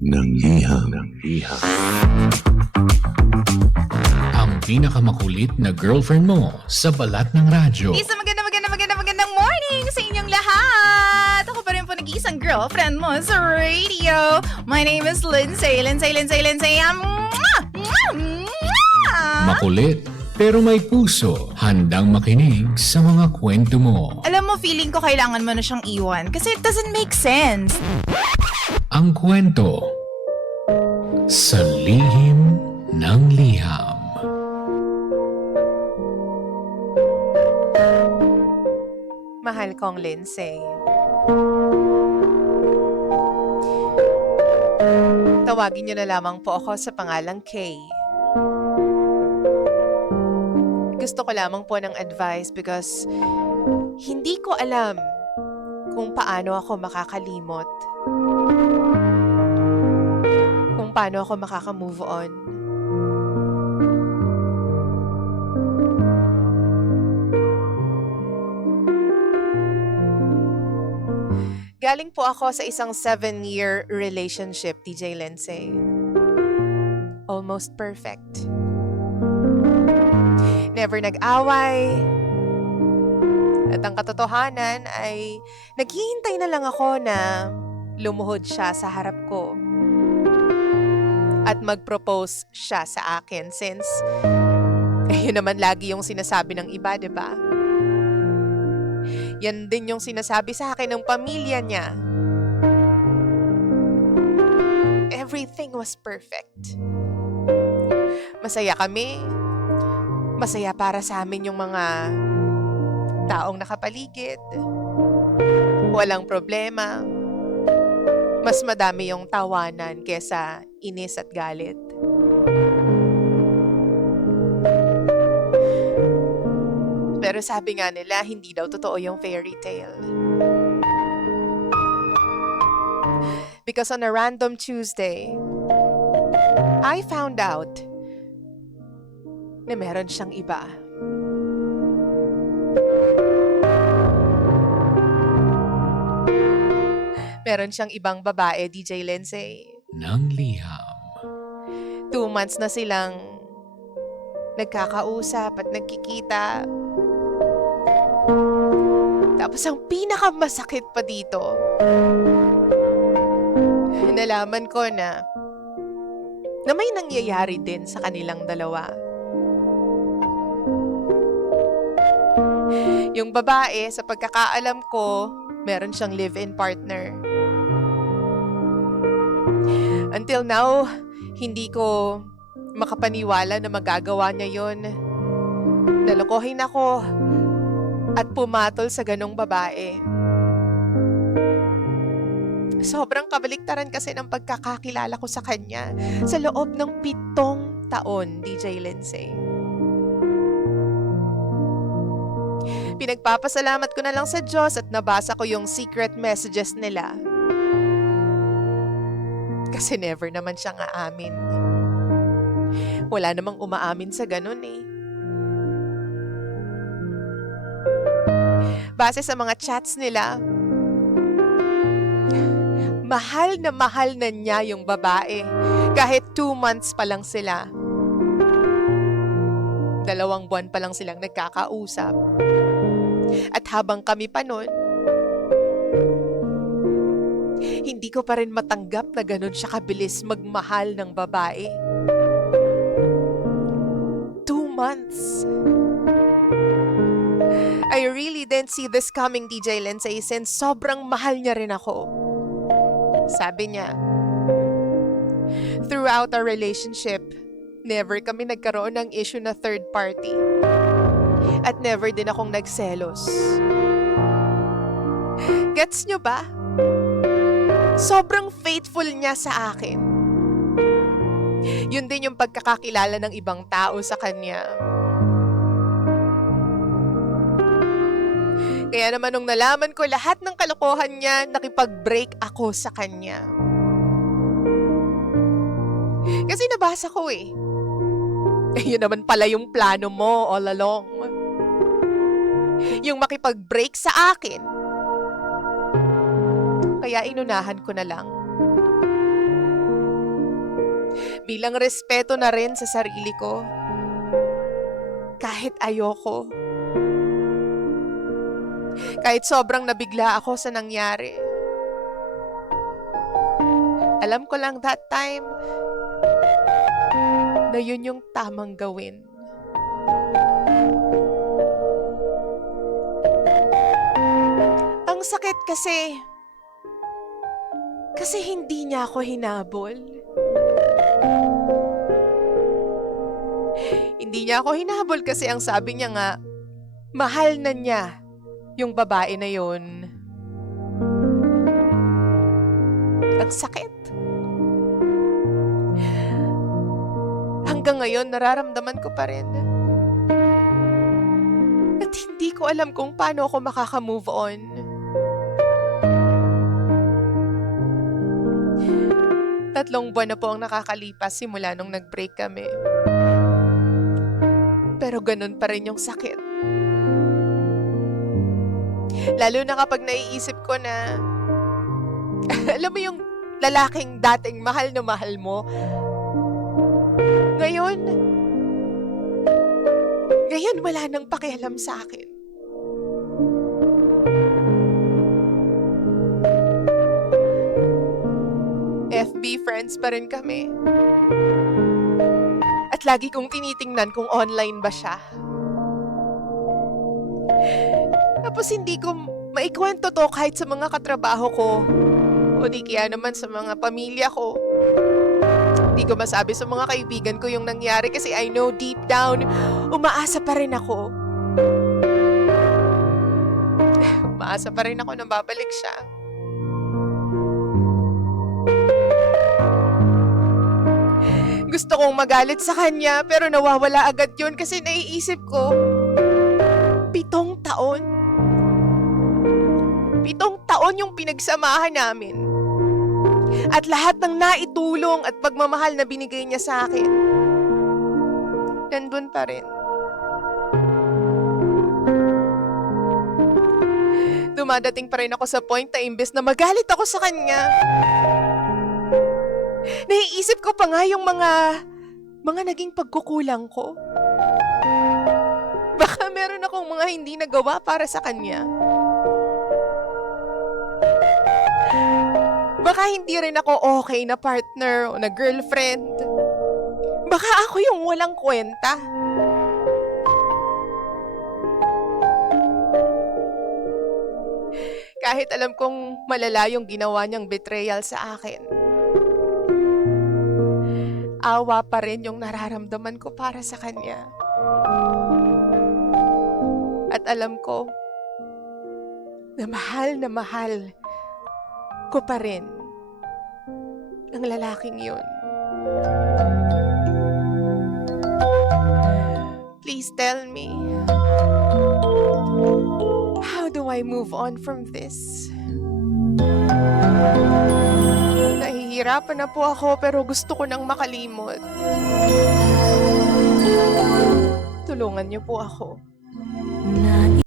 ng liham. Ang pinakamakulit na girlfriend mo sa balat ng radyo. Isang magandang morning sa inyong lahat! Ako pa rin po nag-iisang girlfriend mo sa radio. My name is Lindsay. Makulit pero may puso, handang makinig sa mga kwento mo. Alam mo, feeling ko kailangan mo na siyang iwan kasi it doesn't make sense. Ang kwento sa lihim ng liham. Mahal kong Lindsay. Tawagin niyo na lamang po ako sa pangalang Kay. Gusto ko lamang po ng advice because hindi ko alam kung paano ako makakalimot. Kung paano ako makaka-move on. Galing po ako sa isang 7-year relationship, DJ Lindsay. Almost perfect. Never nag-away. At ang katotohanan ay naghihintay na lang ako na lumuhod siya sa harap ko. At mag-propose siya sa akin since yun naman lagi yung sinasabi ng iba, di ba? Yan din yung sinasabi sa akin ng pamilya niya. Everything was perfect. Masaya kami. Masaya para sa amin yung mga taong nakapaligid. Walang problema. Mas madami yung tawanan kesa inis at galit. Pero sabi nga nila, hindi daw totoo yung fairy tale. Because on a random Tuesday, I found out na meron siyang iba. Meron siyang ibang babae, DJ Lindsay. Ng liham. 2 months na silang nagkakausap at nagkikita. Tapos ang pinakamasakit pa dito, nalaman ko na may nangyayari din sa kanilang dalawa. Yung babae, sa pagkakaalam ko, meron siyang live-in partner. Until now, hindi ko makapaniwala na magagawa niya yun. Nalokohin ako at pumatol sa ganong babae. Sobrang kabaliktaran kasi ng pagkakakilala ko sa kanya sa loob ng 7 taon, DJ Lindsay. Pinagpapasalamat ko na lang sa Diyos at nabasa ko yung secret messages nila. Kasi never naman siyang aamin. Wala namang umaamin sa ganun eh. Base sa mga chats nila, mahal na niya yung babae kahit 2 months pa lang sila. 2 buwan pa lang silang nagkakausap. At habang kami pa nun, hindi ko pa rin matanggap na ganun siya kabilis magmahal ng babae. 2 months. I really didn't see this coming, DJ Lindsay, since sobrang mahal niya rin ako. Sabi niya, throughout our relationship, never kami nagkaroon ng issue na third party. At never din akong nagselos. Gets niyo ba? Sobrang faithful niya sa akin. Yun din yung pagkakakilala ng ibang tao sa kanya. Kaya naman nung nalaman ko lahat ng kalokohan niya, nakipag-break ako sa kanya. Kasi nabasa ko eh. Yun naman pala yung plano mo all along. Yung makipag-break sa akin. Kaya inunahan ko na lang. Bilang respeto na rin sa sarili ko. Kahit ayoko. Kahit sobrang nabigla ako sa nangyari. Alam ko lang that time na yun yung tamang gawin. Ang sakit kasi hindi niya ako hinabol. Hindi niya ako hinabol kasi ang sabi niya nga, mahal na niya yung babae na yun. Ang sakit. Hanggang ngayon, nararamdaman ko pa rin. At hindi ko alam kung paano ako makaka-move on. Tatlong buwan na po ang nakakalipas simula nung nag-break kami. Pero ganun pa rin yung sakit. Lalo na kapag naiisip ko na, alam mo yung lalaking dating mahal na mahal mo, ngayon wala nang pakialam sa akin. FB friends pa rin kami. At lagi kong tinitingnan kung online ba siya. Tapos hindi ko maikwento to kahit sa mga katrabaho ko o di kaya naman sa mga pamilya ko. Hindi ko masabi sa mga kaibigan ko yung nangyari kasi I know deep down, umaasa pa rin ako. Umaasa pa rin ako na babalik siya. Gusto kong magalit sa kanya pero nawawala agad yun kasi naiisip ko, 7 taon. 7 taon yung pinagsamahan namin. At lahat ng naitulong at pagmamahal na binigay niya sa akin, nandun pa rin. Dumadating pa rin ako sa point na imbes na magalit ako sa kanya, naiisip ko pa nga yung mga naging pagkukulang ko. Baka meron akong mga hindi nagawa para sa kanya. Baka hindi rin ako okay na partner o na girlfriend. Baka ako yung walang kwenta. Kahit alam kong malala yung ginawa niyang betrayal sa akin, awa pa rin yung nararamdaman ko para sa kanya. At alam ko na mahal ko pa rin ang lalaking yun. Please tell me, how do I move on from this? Nahihirapan na po ako pero gusto ko nang makalimot. Tulungan niyo po ako.